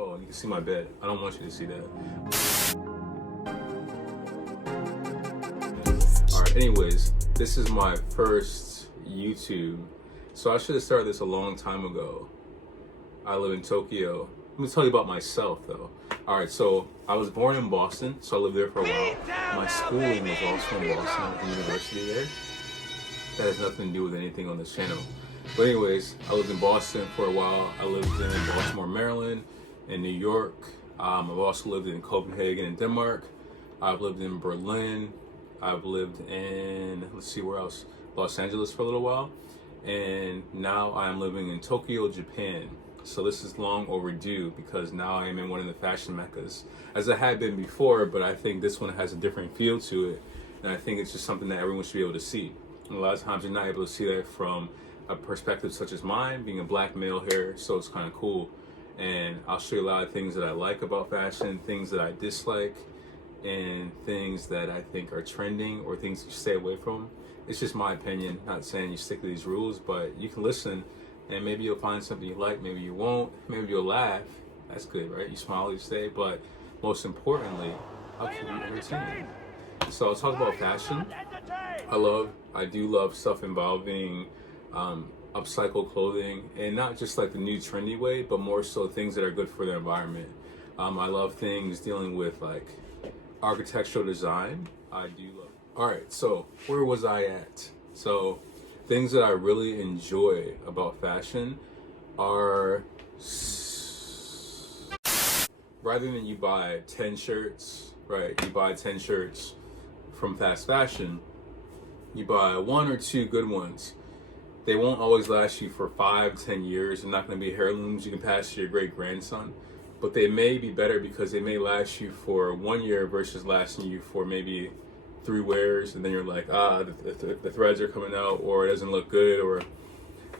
Oh, and you can see my bed. I don't want you to see that. Alright, anyways, this is my first YouTube. So I should have started this a long time ago. I live in Tokyo. Let me tell you about myself though. Alright, so I was born in Boston, so I lived there for a while. My schooling was also in Boston, at the university there. That has nothing to do with anything on this channel. But anyways, I lived in Boston for a while. I lived in Baltimore, Maryland, in New York. I've also lived in Copenhagen in Denmark. I've lived in Berlin. I've lived in, let's see where else, Los Angeles for a little while. And now I am living in Tokyo, Japan. So this is long overdue because now I am in one of the fashion meccas, as I had been before, but I think this one has a different feel to it. And I think it's just something that everyone should be able to see. And a lot of times you're not able to see that from a perspective such as mine, being a black male here, so it's kind of cool. And I'll show you a lot of things that I like about fashion, things that I dislike, and things that I think are trending or things you stay away from. It's just my opinion, not saying you stick to these rules, but you can listen and maybe you'll find something you like, maybe you won't, maybe you'll laugh. That's good, right? You smile, you stay, but most importantly, I'll keep you entertained. So I'll talk about fashion. I do love stuff involving upcycle clothing, and not just like the new trendy way, but more so things that are good for the environment. I love things dealing with like architectural design. I do love. All right, so where was I at? So things that I really enjoy about fashion are, rather than you buy 10 shirts, right? You buy 10 shirts from fast fashion, you buy 1 or 2 good ones. They won't always last you for 5-10 years. They're not going to be heirlooms you can pass to your great grandson, but they may be better because they may last you for 1 year versus lasting you for maybe 3 wears, and then you're like, the threads are coming out, or it doesn't look good, or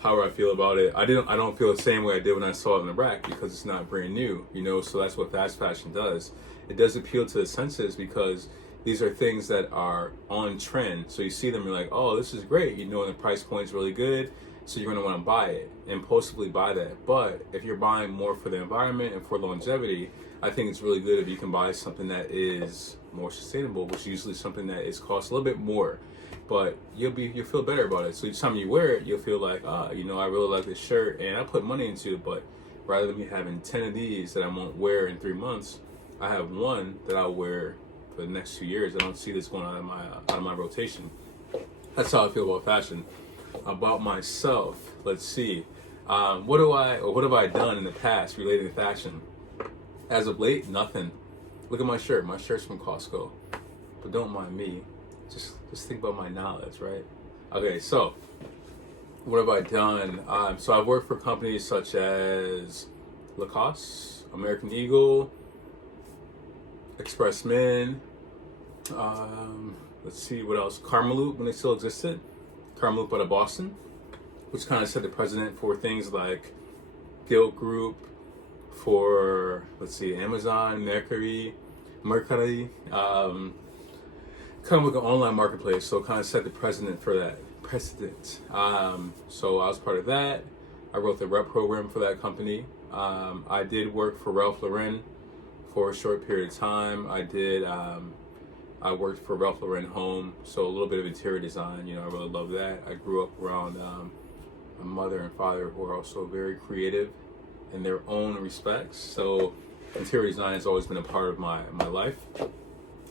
however I feel about it. I don't feel the same way I did when I saw it in the rack because it's not brand new, you know. So that's what fast fashion does. It does appeal to the senses because these are things that are on trend. So you see them, you're like, oh, this is great, you know, and the price point is really good, so you're gonna want to buy it, impulsively buy that. But if you're buying more for the environment and for longevity, I think it's really good if you can buy something that is more sustainable, which is usually something that is cost a little bit more, but you'll feel better about it. So each time you wear it, you'll feel like, you know, I really like this shirt and I put money into it, but rather than me having 10 of these that I won't wear in 3 months, I have one that I'll wear for the next 2 years. I don't see this going out of my rotation. That's how I feel about fashion. About myself, let's see. What have I done in the past related to fashion? As of late, nothing. Look at my shirt. My shirt's from Costco, but don't mind me. Just think about my knowledge, right? Okay, so what have I done? So I've worked for companies such as 𝗙ecie, American Eagle, Expressmen. Let's see what else. Karmaloop, when they still existed. Karmaloop out of Boston, which kind of set the precedent for things like Guild Group, for, let's see, Amazon, Mercury, kind of like an online marketplace, so kind of set the precedent for that. So I was part of that. I wrote the rep program for that company. I did work for Ralph Lauren for a short period of time. I worked for Ralph Lauren Home, so a little bit of interior design. You know, I really love that. I grew up around a mother and father who are also very creative in their own respects. So interior design has always been a part of my life.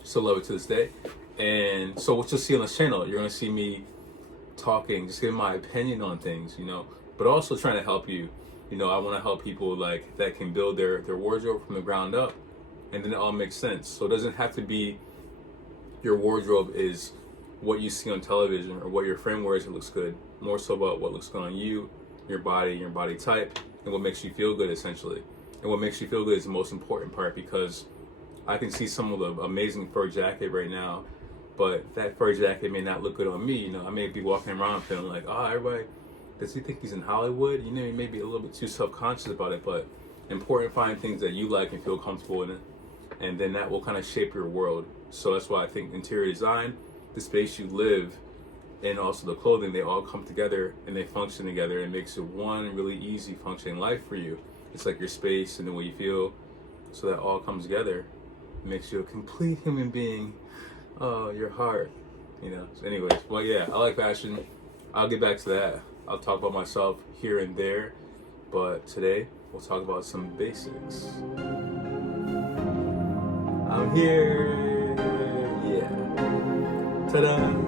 Still love it to this day. And so what you'll see on this channel, you're gonna see me talking, just giving my opinion on things, you know, but also trying to help you. You know, I wanna help people like that can build their wardrobe from the ground up, and then it all makes sense. So it doesn't have to be your wardrobe is what you see on television or what your friend wears that looks good. More so about what looks good on you, your body type, and what makes you feel good, essentially. And what makes you feel good is the most important part, because I can see some of the amazing fur jacket right now, but that fur jacket may not look good on me. You know, I may be walking around feeling like, oh, everybody, does he think he's in Hollywood? You know, you may be a little bit too self-conscious about it, but important to find things that you like and feel comfortable in it, and then that will kind of shape your world. So that's why I think interior design, the space you live, and also the clothing, they all come together and they function together, and it makes it one really easy functioning life for you. It's like your space and the way you feel. So that all comes together, makes you a complete human being. Oh, your heart, you know. So anyways, well, yeah, I like fashion. I'll get back to that. I'll talk about myself here and there, but today we'll talk about some basics. I'm here, yeah. Ta-da!